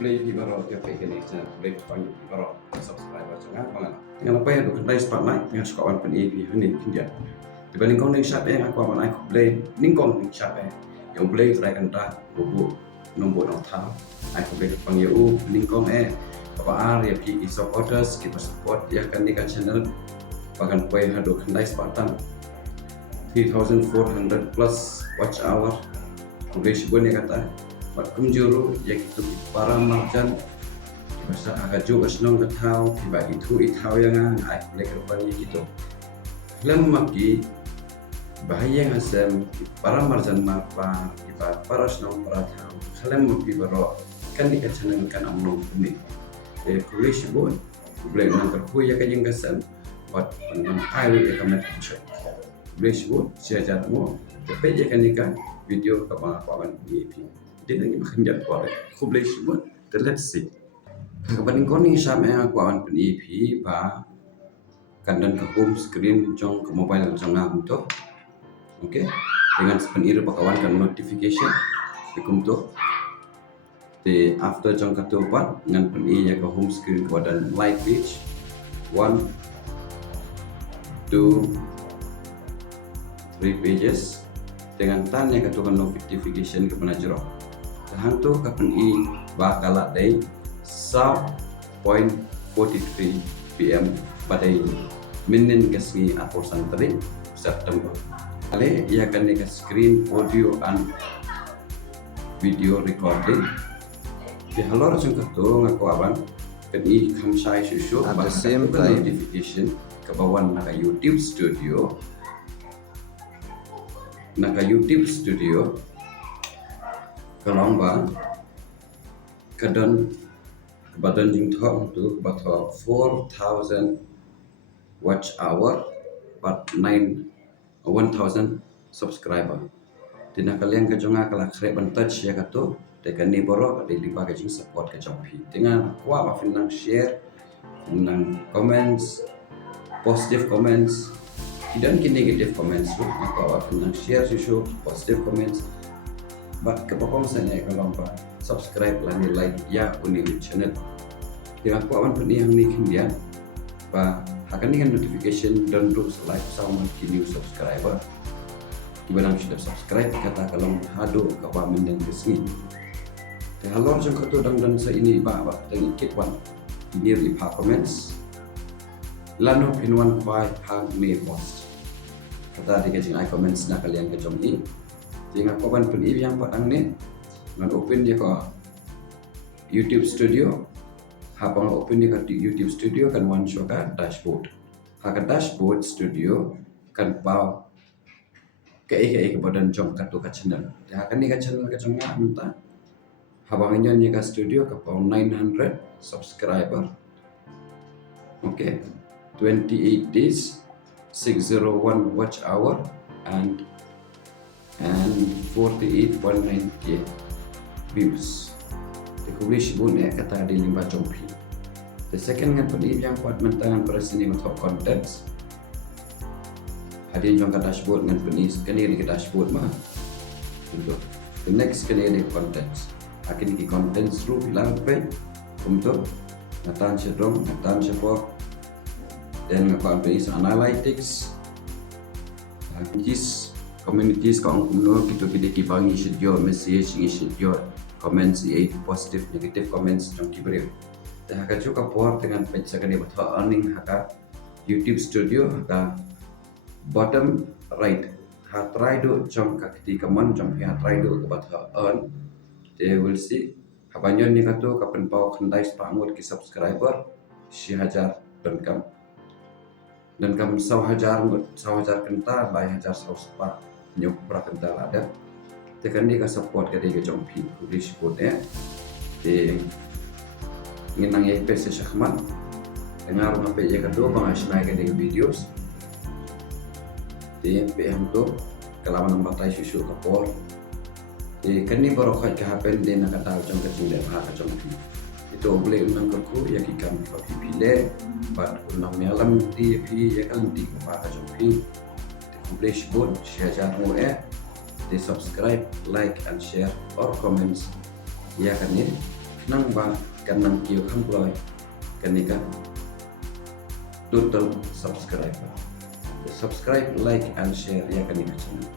Play di bawah tiap ini channel play panggil di bawah subscriber jangan banget. Yang apa ya bukan dari spotlight yang suka wan pen EP ini India. Dibanding kau ning siapa yang aku aman aku play ningkong ning siapa yang play try kan dah bubu nombor nong tahu. Aku play panggil ningkong apa ya pi supporters kita support ya kan di channel bahkan play hado kan dari spotlight 3,400 plus watch hour. Play sebuah ni kata Mat kumjuru ya gitu para marjan masa agak juga senang ketau tiba itu itau yang ai mereka rupanya gitu lem maki bahaya ngasem para marjan mapa tiba para senang para tahu kalian maki baro kan dikacanan kan amno ini kuliah sebut boleh nangkar kuya kan yang kasem buat penang ai ya kamet cek kuliah sebut siajar mo tapi ya kan ikan video kapan di dia lagi makan jadwal aku boleh sebut let's see kebanyakan kau ni sama yang aku akan pen EP ba kandan ke home screen jong ke mobile jong aku tu okay dengan sepen iru bakawan kan notification ikum tu di after jong ke tupat dengan pen E ya ke home screen ke badan live page 1 2 3 pages dengan tanya ke tukan notification ke penajero hantu kapan I bakalat day sub 0.43 PM pada minin kesni atau santri September. Ale ia akan ke screen audio and video recording. Di halor sungguh tu ngaku aban kan I kamsai susu at the same time notification ke bawah naka YouTube Studio. Naka YouTube Studio kelomba kadang badan jingtok untuk bato 4,000 watch hour but 1,000 subscriber. Tina kalian kejonga kalau krep touch ya katu dekan ni borok di lipa kejing support ke jampi. Dengan kuat apa finang share, finang comments, positive comments, tidak negative comments. Aku apa finang share susu positive comments. But kapag sana kalau subscribe lah ni like ya uni channel. Dengan aku awan pun yang ni kindia, ba akan dengan notification dan terus like sama new subscriber. Ibadah sudah subscribe kata kalau hado kawan mendeng kesini. Halor jeng katu dan sa ini ba teng ikit wan ini lipa comments. Lano pinwan pai hang me post. Kata di kecing comments na kalian kecom ini. Jika kawan pun ini yang patang ni, dengan open dia ke YouTube Studio, hapang open dia ke YouTube Studio kan one show ke dashboard. Haka dashboard Studio kan bau ke badan jom katu ke channel. Dia akan ni ke channel ke jomnya minta. Habangnya ni ke studio ke bau 900 subscriber. Okay, 28 days, 601 watch hour and 48.9k views. The publish pun kata di limba jompi. The second kan pun yang kuat mentangan presini top contents. Hadir jom ke dashboard dengan penis kali di dashboard mah. Untuk the next kali di contents. Akin di contents ru bilang pe untuk natan sedong natan sepok dan ngapain penis analytics. Communities kau umno kita kibangi share message share comments positive negative comments trong kibreu dah ka juga puar dengan page sakani batha earning haka YouTube Studio haka bottom right ha try do trong ka kiti kaman trong ha try do batha earn they will see habanyon ni kato kapan pau khandai spangut ki subscriber 1000 dan kam 1000 kenta by 1000 sepa nyok prakenta ada tekan dia ka support ka dia jompi publish code de nginang ye pese syahman dengar na pe ka do bang asna ka dia videos de PM to kalaman ng batay susu ka por de kani barokhat ka happen de na kata jom ka jinde ha ka jompi itu boleh unang kerku ya kikam pile but unang malam di ya kan di ka jompi publish board share channel they subscribe like and share or comments ya kan ni nang ba kan nang kiyo khamploi kanika total subscriber. Subscribe, like, and share ya kanika channel.